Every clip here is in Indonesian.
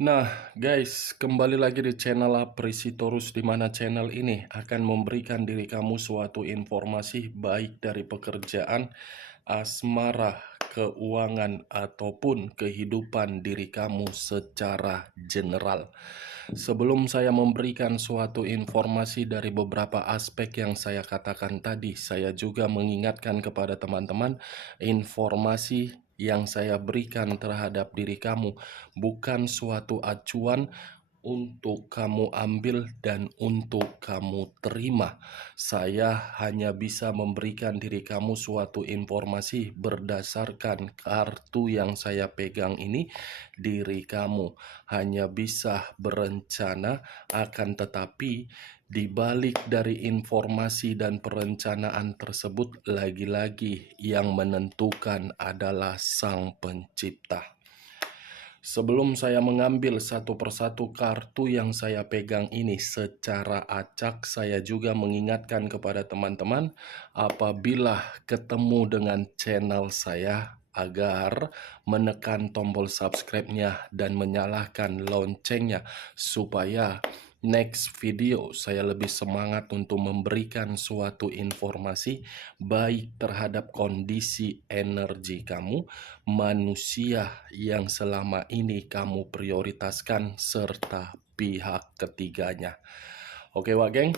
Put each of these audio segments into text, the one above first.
Nah, guys, kembali lagi di channel Aprisitorus, di mana channel ini akan memberikan diri kamu suatu informasi baik dari pekerjaan, asmara, keuangan, ataupun kehidupan diri kamu secara general. Sebelum saya memberikan suatu informasi dari beberapa aspek yang saya katakan tadi, saya juga mengingatkan kepada teman-teman informasi yang saya berikan terhadap diri kamu bukan suatu acuan untuk kamu ambil dan untuk kamu terima. Saya hanya bisa memberikan diri kamu suatu informasi berdasarkan kartu yang saya pegang ini. Diri kamu hanya bisa berencana, akan tetapi di balik dari informasi dan perencanaan tersebut, lagi-lagi yang menentukan adalah Sang Pencipta. Sebelum saya mengambil satu persatu kartu yang saya pegang ini secara acak, saya juga mengingatkan kepada teman-teman apabila ketemu dengan channel saya agar menekan tombol subscribe-nya dan menyalakan loncengnya supaya next video saya lebih semangat untuk memberikan suatu informasi baik terhadap kondisi energi kamu, manusia yang selama ini kamu prioritaskan, serta pihak ketiganya. Oke, Wak Geng.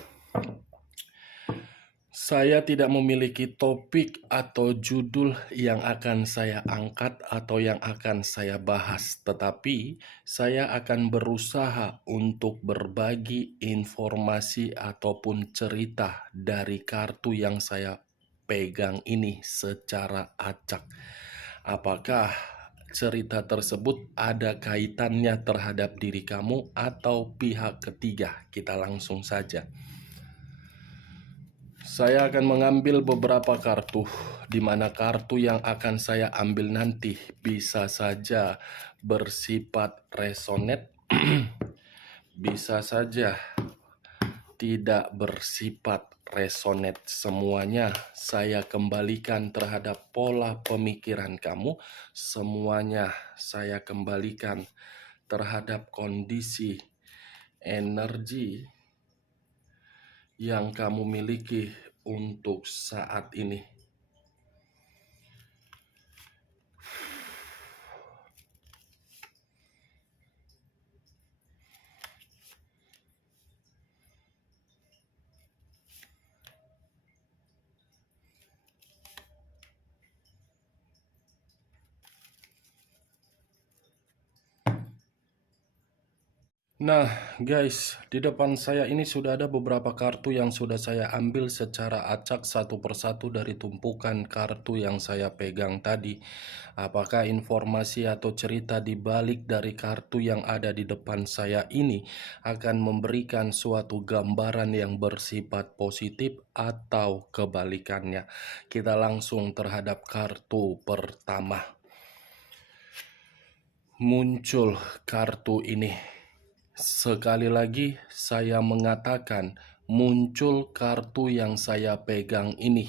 Saya tidak memiliki topik atau judul yang akan saya angkat atau yang akan saya bahas, tetapi saya akan berusaha untuk berbagi informasi ataupun cerita dari kartu yang saya pegang ini secara acak. Apakah cerita tersebut ada kaitannya terhadap diri kamu atau pihak ketiga? Kita langsung saja. Saya akan mengambil beberapa kartu, di mana kartu yang akan saya ambil nanti bisa saja bersifat resonate, bisa saja tidak bersifat resonate. Semuanya saya kembalikan terhadap pola pemikiran kamu, semuanya saya kembalikan terhadap kondisi energi yang kamu miliki untuk saat ini. Nah, guys, di depan saya ini sudah ada beberapa kartu yang sudah saya ambil secara acak satu persatu dari tumpukan kartu yang saya pegang tadi. Apakah informasi atau cerita di balik dari kartu yang ada di depan saya ini akan memberikan suatu gambaran yang bersifat positif atau kebalikannya? Kita langsung terhadap kartu pertama. Muncul kartu ini. Sekali lagi saya mengatakan muncul kartu yang saya pegang ini,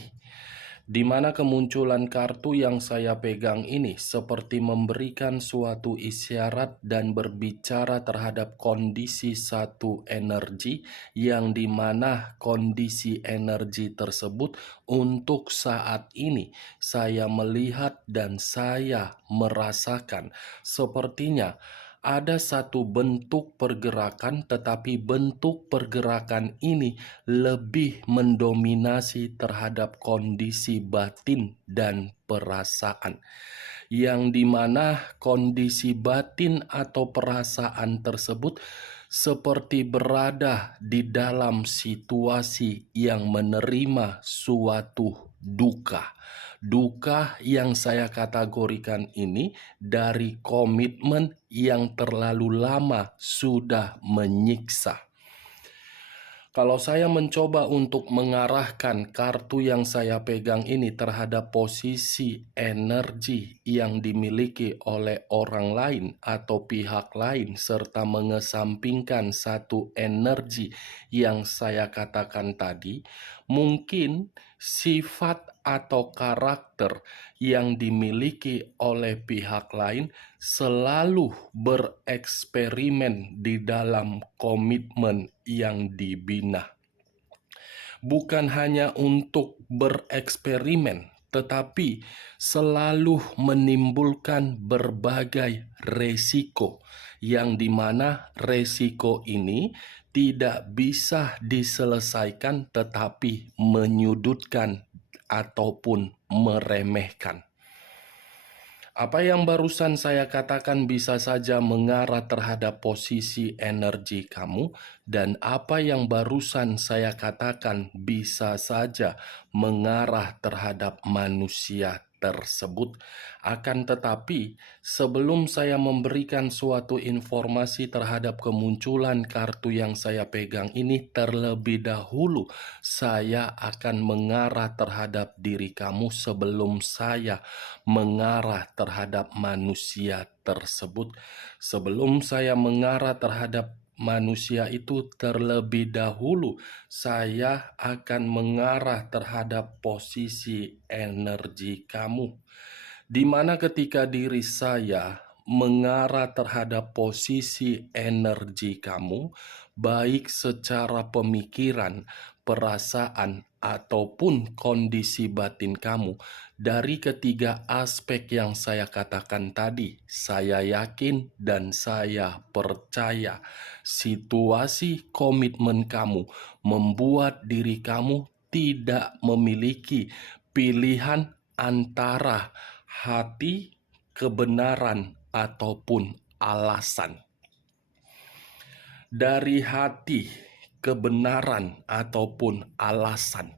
di mana kemunculan kartu yang saya pegang ini seperti memberikan suatu isyarat dan berbicara terhadap kondisi satu energi, yang dimana kondisi energi tersebut untuk saat ini saya melihat dan saya merasakan sepertinya ada satu bentuk pergerakan, tetapi bentuk pergerakan ini lebih mendominasi terhadap kondisi batin dan perasaan, yang dimana kondisi batin atau perasaan tersebut seperti berada di dalam situasi yang menerima suatu duka. Duka yang saya kategorikan ini dari komitmen yang terlalu lama sudah menyiksa. Kalau saya mencoba untuk mengarahkan kartu yang saya pegang ini terhadap posisi energi yang dimiliki oleh orang lain atau pihak lain, serta mengesampingkan satu energi yang saya katakan tadi, Mungkin sifat atau karakter yang dimiliki oleh pihak lain selalu bereksperimen di dalam komitmen yang dibina. Bukan hanya untuk bereksperimen, tetapi selalu menimbulkan berbagai resiko, yang dimana resiko ini tidak bisa diselesaikan tetapi menyudutkan ataupun meremehkan. Apa yang barusan saya katakan bisa saja mengarah terhadap posisi energi kamu, dan apa yang barusan saya katakan bisa saja mengarah terhadap manusia tersebut. Akan tetapi, sebelum saya memberikan suatu informasi terhadap kemunculan kartu yang saya pegang ini, terlebih dahulu saya akan mengarah terhadap diri kamu sebelum saya mengarah terhadap manusia tersebut. Sebelum saya mengarah terhadap manusia itu, terlebih dahulu saya akan mengarah terhadap posisi energi kamu, di mana ketika diri saya mengarah terhadap posisi energi kamu, baik secara pemikiran, perasaan, ataupun kondisi batin kamu, dari ketiga aspek yang saya katakan tadi, saya yakin dan saya percaya situasi komitmen kamu membuat diri kamu tidak memiliki pilihan antara hati, kebenaran, ataupun alasan. Dari hati, kebenaran, ataupun alasan,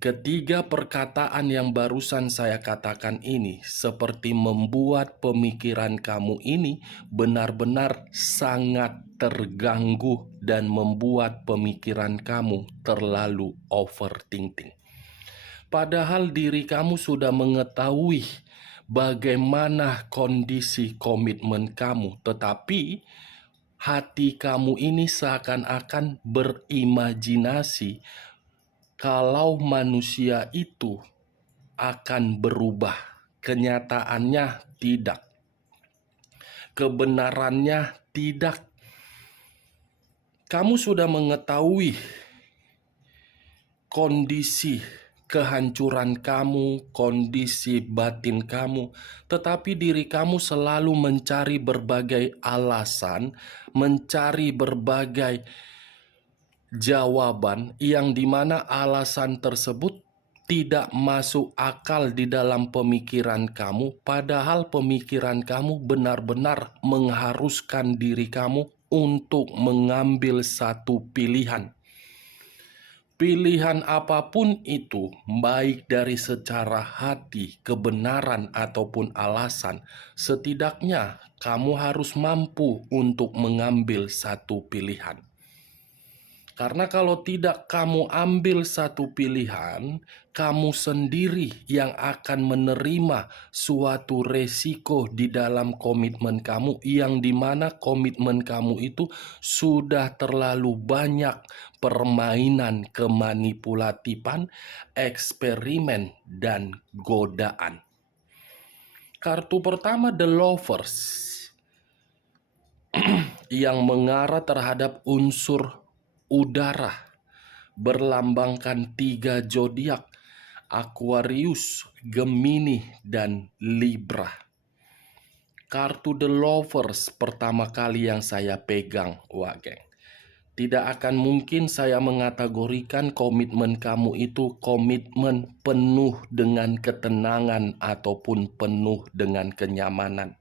ketiga perkataan yang barusan saya katakan ini seperti membuat pemikiran kamu ini benar-benar sangat terganggu dan membuat pemikiran kamu terlalu overthinking. Padahal diri kamu sudah mengetahui bagaimana kondisi komitmen kamu, tetapi hati kamu ini seakan-akan berimajinasi kalau manusia itu akan berubah. Kenyataannya tidak. Kebenarannya tidak. Kamu sudah mengetahui kondisi kehancuran kamu, kondisi batin kamu, tetapi diri kamu selalu mencari berbagai alasan, mencari berbagai jawaban, yang dimana alasan tersebut tidak masuk akal di dalam pemikiran kamu, padahal pemikiran kamu benar-benar mengharuskan diri kamu untuk mengambil satu pilihan. Pilihan apapun itu, baik dari secara hati, kebenaran, ataupun alasan, setidaknya kamu harus mampu untuk mengambil satu pilihan. Karena kalau tidak kamu ambil satu pilihan, kamu sendiri yang akan menerima suatu resiko di dalam komitmen kamu, yang dimana komitmen kamu itu sudah terlalu banyak permainan kemanipulatifan, eksperimen, dan godaan. Kartu pertama, The Lovers, yang mengarah terhadap unsur udara, berlambangkan 3 zodiak: Aquarius, Gemini, dan Libra. Kartu The Lovers pertama kali yang saya pegang, wah geng. Tidak akan mungkin saya mengategorikan komitmen kamu itu komitmen penuh dengan ketenangan ataupun penuh dengan kenyamanan.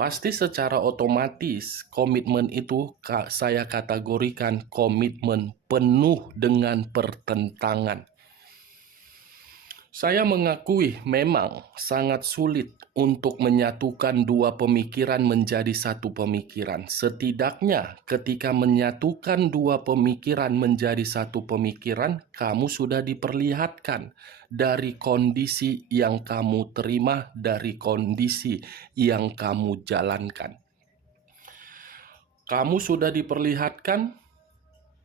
Pasti secara otomatis komitmen itu saya kategorikan komitmen penuh dengan pertentangan. Saya mengakui memang sangat sulit untuk menyatukan dua pemikiran menjadi satu pemikiran. Setidaknya ketika menyatukan dua pemikiran menjadi satu pemikiran, kamu sudah diperlihatkan dari kondisi yang kamu terima, dari kondisi yang kamu jalankan. Kamu sudah diperlihatkan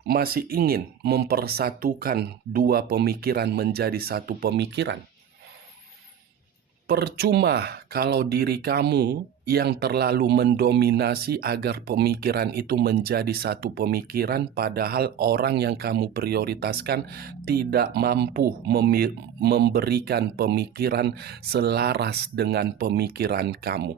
masih ingin mempersatukan dua pemikiran menjadi satu pemikiran. Percuma kalau diri kamu yang terlalu mendominasi agar pemikiran itu menjadi satu pemikiran, padahal orang yang kamu prioritaskan tidak mampu memberikan pemikiran selaras dengan pemikiran kamu.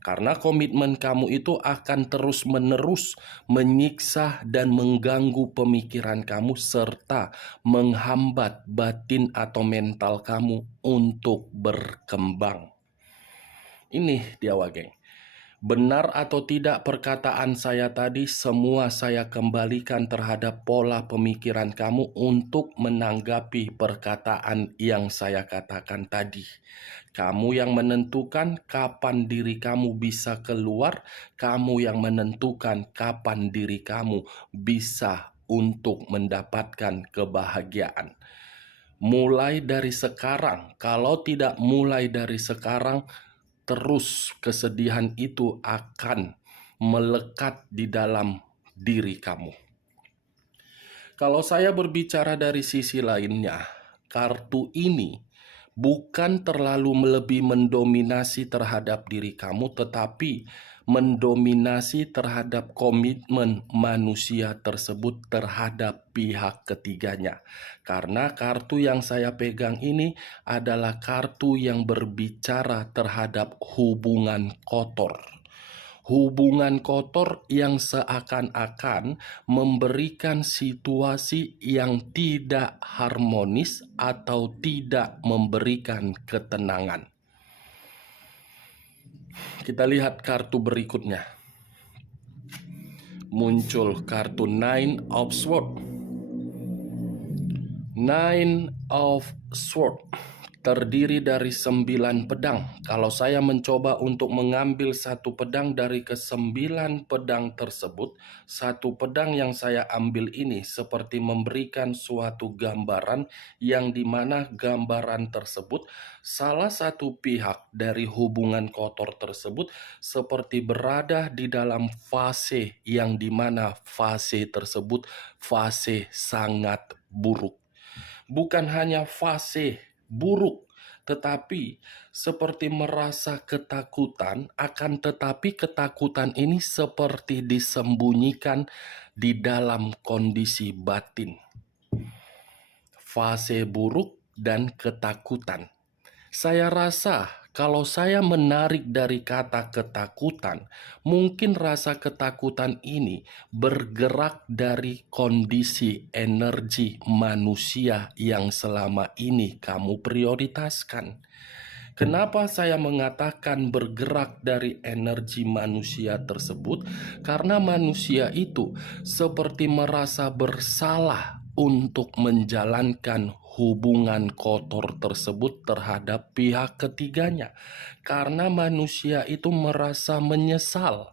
Karena komitmen kamu itu akan terus-menerus menyiksa dan mengganggu pemikiran kamu serta menghambat batin atau mental kamu untuk berkembang. Ini dia geng. Benar atau tidak perkataan saya tadi, semua saya kembalikan terhadap pola pemikiran kamu untuk menanggapi perkataan yang saya katakan tadi. Kamu yang menentukan kapan diri kamu bisa keluar, kamu yang menentukan kapan diri kamu bisa untuk mendapatkan kebahagiaan. Mulai dari sekarang, kalau tidak mulai dari sekarang, terus kesedihan itu akan melekat di dalam diri kamu. Kalau saya berbicara dari sisi lainnya, kartu ini bukan terlalu lebih mendominasi terhadap diri kamu, tetapi mendominasi terhadap komitmen manusia tersebut terhadap pihak ketiganya. Karena kartu yang saya pegang ini adalah kartu yang berbicara terhadap hubungan kotor. Hubungan kotor yang seakan-akan memberikan situasi yang tidak harmonis atau tidak memberikan ketenangan. Kita lihat kartu berikutnya. Muncul kartu Nine of Swords. Nine of Swords terdiri dari 9 pedang. Kalau saya mencoba untuk mengambil satu pedang dari ke-9 pedang tersebut, satu pedang yang saya ambil ini seperti memberikan suatu gambaran yang dimana gambaran tersebut salah satu pihak dari hubungan kotor tersebut seperti berada di dalam fase yang dimana fase tersebut fase sangat buruk. Bukan hanya fase buruk, tetapi seperti merasa ketakutan, akan tetapi ketakutan ini seperti disembunyikan di dalam kondisi batin. Fase buruk dan ketakutan. Saya rasa kalau saya menarik dari kata ketakutan, mungkin rasa ketakutan ini bergerak dari kondisi energi manusia yang selama ini kamu prioritaskan. Kenapa saya mengatakan bergerak dari energi manusia tersebut? Karena manusia itu seperti merasa bersalah untuk menjalankan hubungan kotor tersebut terhadap pihak ketiganya. Karena manusia itu merasa menyesal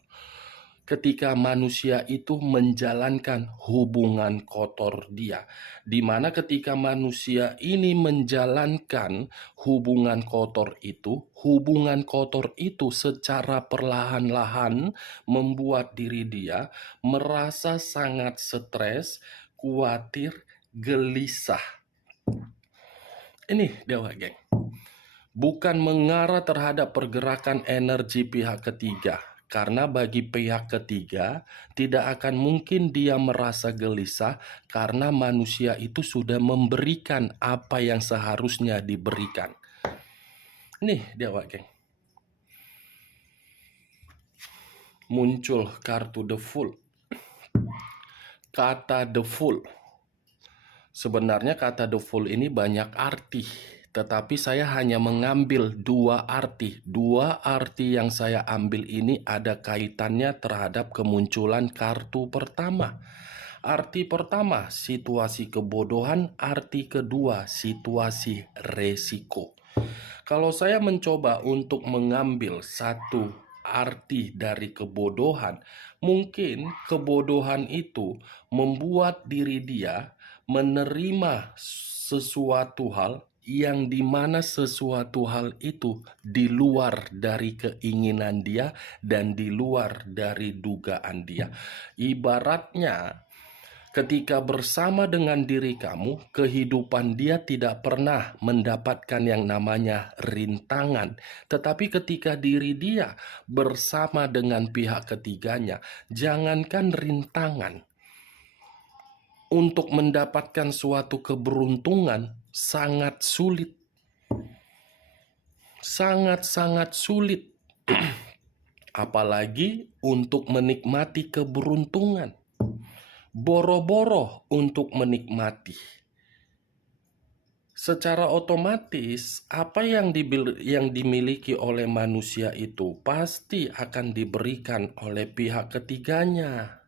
ketika manusia itu menjalankan hubungan kotor dia. Di mana ketika manusia ini menjalankan hubungan kotor itu secara perlahan-lahan membuat diri dia merasa sangat stres, khawatir, gelisah. Ini dia geng. Bukan mengarah terhadap pergerakan energi pihak ketiga. Karena bagi pihak ketiga, tidak akan mungkin dia merasa gelisah karena manusia itu sudah memberikan apa yang seharusnya diberikan. Nih dia geng. Muncul kartu The Fool. Kata The Fool. Sebenarnya kata The Fool ini banyak arti. Tetapi saya hanya mengambil 2 arti. 2 arti yang saya ambil ini ada kaitannya terhadap kemunculan kartu pertama. Arti pertama, situasi kebodohan. Arti kedua, situasi resiko. Kalau saya mencoba untuk mengambil satu arti dari kebodohan, mungkin kebodohan itu membuat diri dia menerima sesuatu hal yang dimana sesuatu hal itu di luar dari keinginan dia dan di luar dari dugaan dia. Ibaratnya Ketika bersama dengan diri kamu, kehidupan dia tidak pernah mendapatkan yang namanya rintangan. Tetapi ketika diri dia bersama dengan pihak ketiganya, jangankan rintangan, untuk mendapatkan suatu keberuntungan sangat sulit. Sangat-sangat sulit. Apalagi untuk menikmati keberuntungan. Boro-boro untuk menikmati. Secara otomatis, apa yang dimiliki oleh manusia itu pasti akan diberikan oleh pihak ketiganya.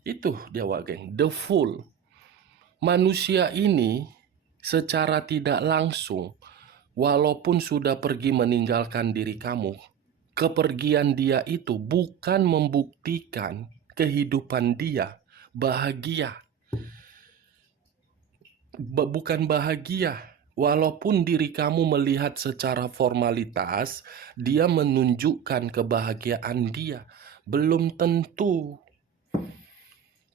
Itu dia geng, the full. Manusia ini secara tidak langsung, walaupun sudah pergi meninggalkan diri kamu, kepergian dia itu bukan membuktikan kehidupan dia bahagia. Bukan bahagia. Walaupun diri kamu melihat secara formalitas, dia menunjukkan kebahagiaan dia. Belum tentu.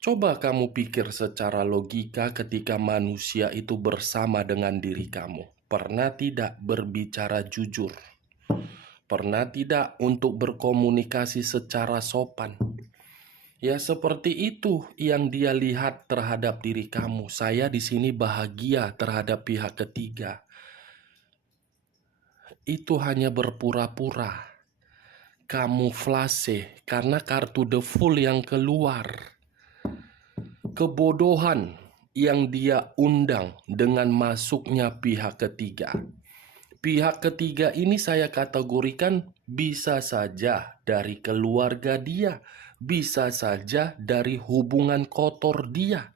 Coba kamu pikir secara logika ketika manusia itu bersama dengan diri kamu. Pernah tidak berbicara jujur? Pernah tidak untuk berkomunikasi secara sopan? Ya seperti itu yang dia lihat terhadap diri kamu. Saya di sini bahagia terhadap pihak ketiga. Itu hanya berpura-pura. Kamuflase karena kartu the full yang keluar. Kebodohan yang dia undang dengan masuknya pihak ketiga. Pihak ketiga ini saya kategorikan bisa saja dari keluarga dia, bisa saja dari hubungan kotor dia.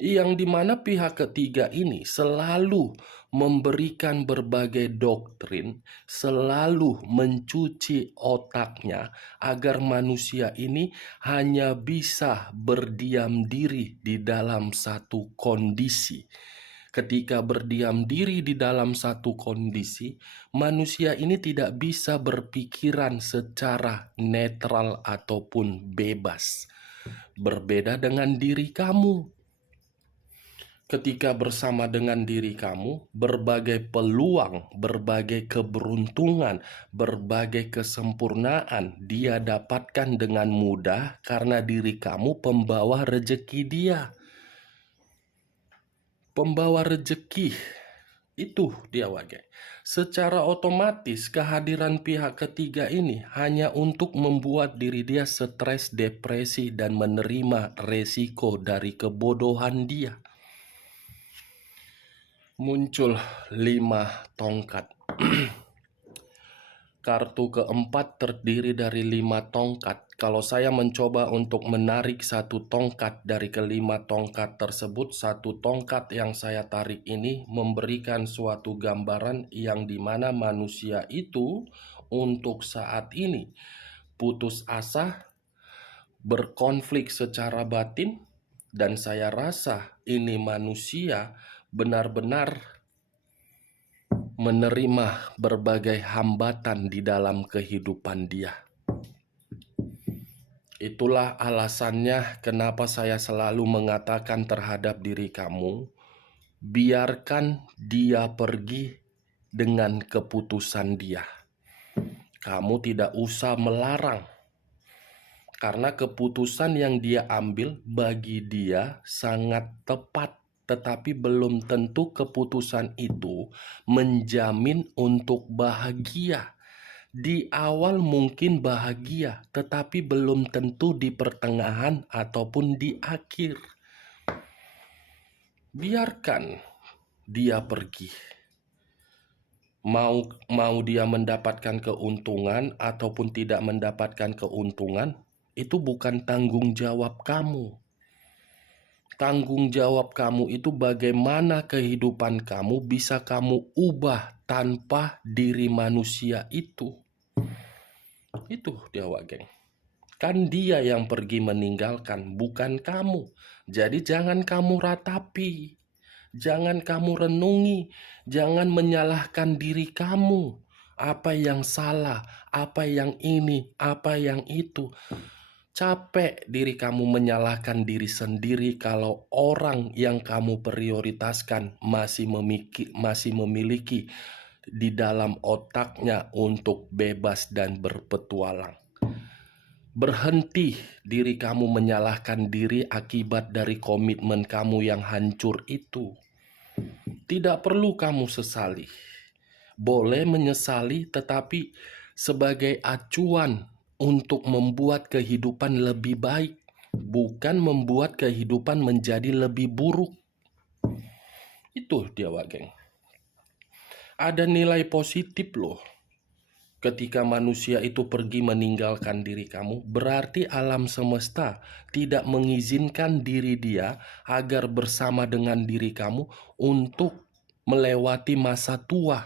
Yang dimana pihak ketiga ini selalu memberikan berbagai doktrin, selalu mencuci otaknya agar manusia ini hanya bisa berdiam diri di dalam satu kondisi. Ketika berdiam diri di dalam satu kondisi, manusia ini tidak bisa berpikiran secara netral ataupun bebas. Berbeda dengan diri kamu. Ketika bersama dengan diri kamu, berbagai peluang, berbagai keberuntungan, berbagai kesempurnaan dia dapatkan dengan mudah karena diri kamu pembawa rezeki dia. Pembawa rezeki itu dia wagai. Secara otomatis kehadiran pihak ketiga ini hanya untuk membuat diri dia stres, depresi, dan menerima resiko dari kebodohan dia. Muncul 5 tongkat. Kartu keempat terdiri dari 5 tongkat. Kalau saya mencoba untuk menarik satu tongkat dari kelima tongkat tersebut, satu tongkat yang saya tarik ini memberikan suatu gambaran yang dimana manusia itu untuk saat ini putus asa, berkonflik secara batin, dan saya rasa ini manusia benar-benar menerima berbagai hambatan di dalam kehidupan dia. Itulah alasannya kenapa saya selalu mengatakan terhadap diri kamu, biarkan dia pergi dengan keputusan dia. Kamu tidak usah melarang, karena keputusan yang dia ambil bagi dia sangat tepat. Tetapi belum tentu keputusan itu menjamin untuk bahagia. Di awal mungkin bahagia, tetapi belum tentu di pertengahan ataupun di akhir. Biarkan dia pergi. Mau dia mendapatkan keuntungan ataupun tidak mendapatkan keuntungan, itu bukan tanggung jawab kamu. Tanggung jawab kamu itu bagaimana kehidupan kamu bisa kamu ubah tanpa diri manusia itu. Itu dia geng. Kan dia yang pergi meninggalkan, bukan kamu. Jadi jangan kamu ratapi. Jangan kamu renungi. Jangan menyalahkan diri kamu. Apa yang salah, apa yang ini, apa yang itu. Capek diri kamu menyalahkan diri sendiri kalau orang yang kamu prioritaskan masih memiliki di dalam otaknya untuk bebas dan berpetualang. Berhenti diri kamu menyalahkan diri akibat dari komitmen kamu yang hancur itu. Tidak perlu kamu sesali. Boleh menyesali, tetapi sebagai acuan untuk membuat kehidupan lebih baik, bukan membuat kehidupan menjadi lebih buruk. Itu dia, Wak Geng. Ada nilai positif loh. Ketika manusia itu pergi meninggalkan diri kamu, berarti alam semesta tidak mengizinkan diri dia agar bersama dengan diri kamu untuk melewati masa tua.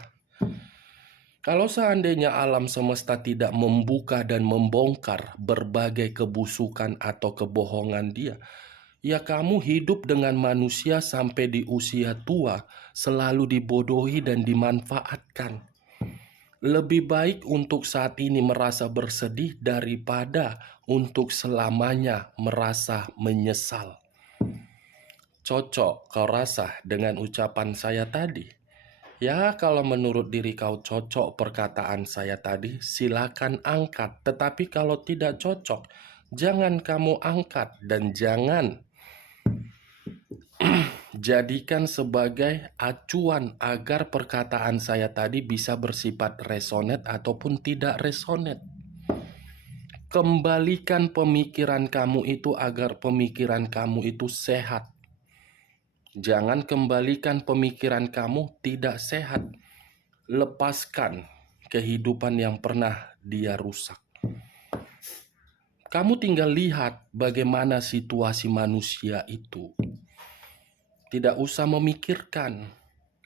Kalau seandainya alam semesta tidak membuka dan membongkar berbagai kebusukan atau kebohongan dia, ya kamu hidup dengan manusia sampai di usia tua, selalu dibodohi dan dimanfaatkan. Lebih baik untuk saat ini merasa bersedih daripada untuk selamanya merasa menyesal. Cocok kau rasa dengan ucapan saya tadi? Ya, kalau menurut diri kau cocok perkataan saya tadi, silakan angkat. Tetapi kalau tidak cocok, jangan kamu angkat dan jangan jadikan sebagai acuan agar perkataan saya tadi bisa bersifat resonate ataupun tidak resonate. Kembalikan pemikiran kamu itu agar pemikiran kamu itu sehat. Jangan kembalikan pemikiran kamu tidak sehat. Lepaskan kehidupan yang pernah dia rusak. Kamu tinggal lihat bagaimana situasi manusia itu. Tidak usah memikirkan.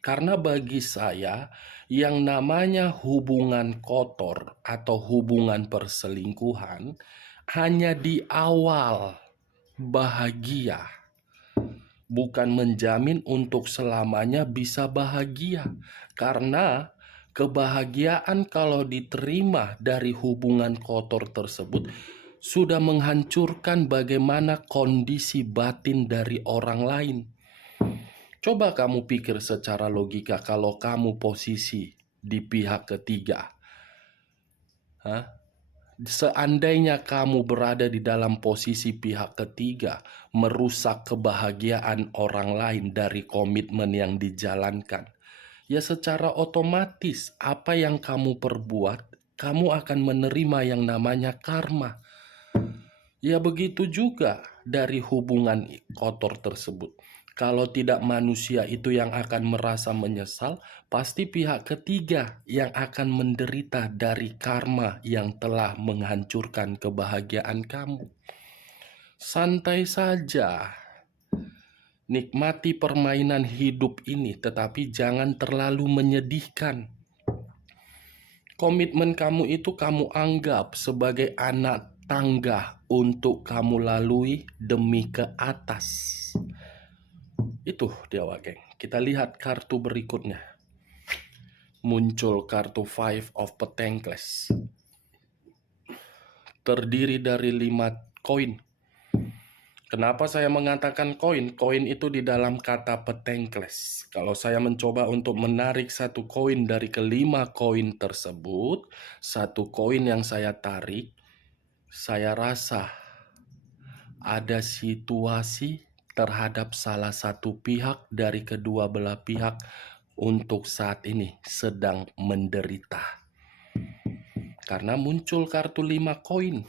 Karena bagi saya, yang namanya hubungan kotor atau hubungan perselingkuhan hanya di awal bahagia. Bukan menjamin untuk selamanya bisa bahagia. Karena kebahagiaan kalau diterima dari hubungan kotor tersebut sudah menghancurkan bagaimana kondisi batin dari orang lain. Coba kamu pikir secara logika kalau kamu posisi di pihak ketiga. Seandainya kamu berada di dalam posisi pihak ketiga, merusak kebahagiaan orang lain dari komitmen yang dijalankan, ya secara otomatis apa yang kamu perbuat, kamu akan menerima yang namanya karma. Ya begitu juga dari hubungan kotor tersebut. Kalau tidak manusia itu yang akan merasa menyesal, pasti pihak ketiga yang akan menderita dari karma yang telah menghancurkan kebahagiaan kamu. Santai saja. Nikmati permainan hidup ini, tetapi jangan terlalu menyedihkan. Komitmen kamu itu kamu anggap sebagai anak tangga untuk kamu lalui demi ke atas. Itu dia, Wak Geng. Kita lihat kartu berikutnya. Muncul kartu Five of Pentacles. Terdiri dari 5 koin. Kenapa saya mengatakan koin? Koin itu di dalam kata Pentacles. Kalau saya mencoba untuk menarik satu koin dari kelima koin tersebut, satu koin yang saya tarik, saya rasa ada situasi terhadap salah satu pihak dari kedua belah pihak untuk saat ini sedang menderita. Karena muncul kartu 5 koin.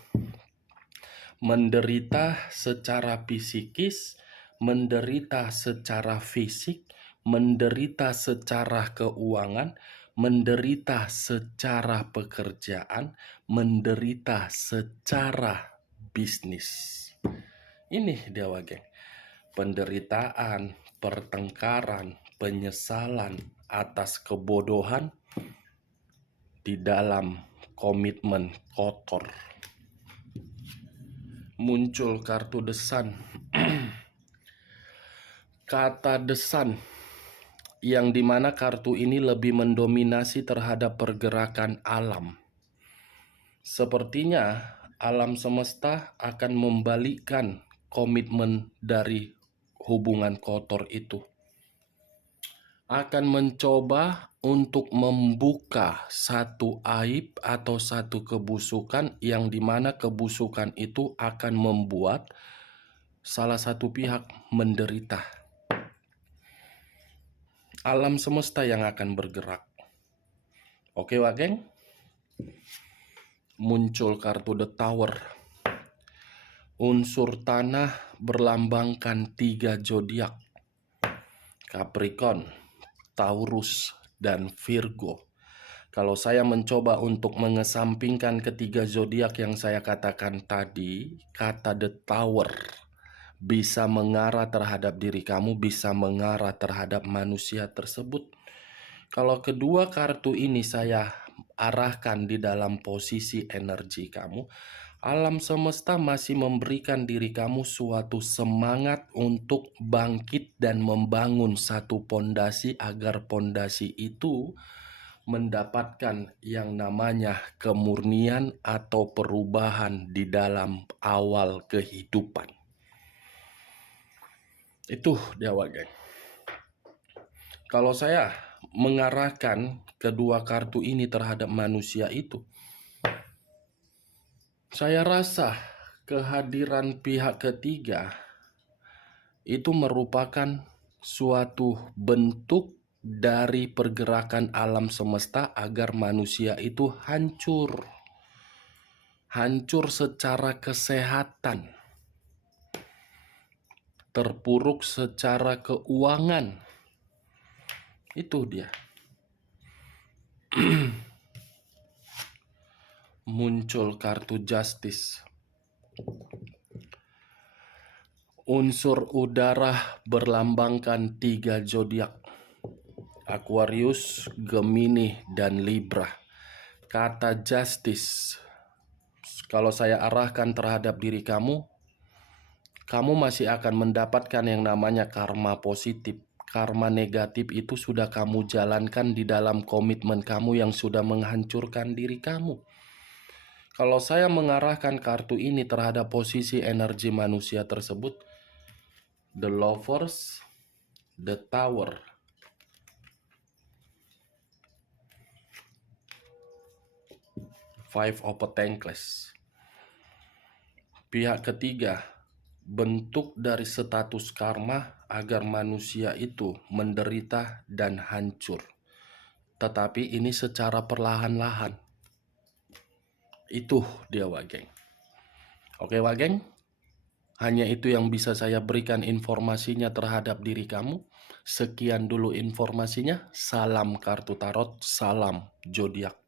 Menderita secara psikis, menderita secara fisik, menderita secara keuangan, menderita secara pekerjaan, menderita secara bisnis. Ini dia, Wak Geng. Penderitaan, pertengkaran, penyesalan atas kebodohan di dalam komitmen kotor. Muncul kartu The Sun. Kata The Sun, yang dimana kartu ini lebih mendominasi terhadap pergerakan alam. Sepertinya alam semesta akan membalikkan komitmen dari hubungan kotor itu. Akan mencoba untuk membuka satu aib atau satu kebusukan yang dimana kebusukan itu akan membuat salah satu pihak menderita. Alam semesta yang akan bergerak. Oke, Wak Geng? Muncul kartu The Tower. Unsur tanah berlambangkan 3 zodiak. Capricorn, Taurus, dan Virgo. Kalau saya mencoba untuk mengesampingkan ketiga zodiak yang saya katakan tadi, kata The Tower bisa mengarah terhadap diri kamu, bisa mengarah terhadap manusia tersebut. Kalau kedua kartu ini saya arahkan di dalam posisi energi kamu, alam semesta masih memberikan diri kamu suatu semangat untuk bangkit dan membangun satu pondasi agar pondasi itu mendapatkan yang namanya kemurnian atau perubahan di dalam awal kehidupan. Itu dia, Wak. Kalau saya mengarahkan kedua kartu ini terhadap manusia itu, saya rasa kehadiran pihak ketiga itu merupakan suatu bentuk dari pergerakan alam semesta agar manusia itu hancur. Hancur secara kesehatan, terpuruk secara keuangan. Itu dia. Muncul kartu Justice. Unsur udara berlambangkan 3 zodiak. Aquarius, Gemini, dan Libra. Kata Justice, kalau saya arahkan terhadap diri kamu, kamu masih akan mendapatkan yang namanya karma positif. Karma negatif itu sudah kamu jalankan di dalam komitmen kamu yang sudah menghancurkan diri kamu. Kalau saya mengarahkan kartu ini terhadap posisi energi manusia tersebut, The Lovers, The Tower, Five of Pentacles. Pihak ketiga, bentuk dari status karma agar manusia itu menderita dan hancur. Tetapi ini secara perlahan-lahan. Itu dia, Wak Geng. Oke, Wak Geng? Hanya itu yang bisa saya berikan informasinya terhadap diri kamu. Sekian dulu informasinya. Salam kartu tarot, salam zodiak.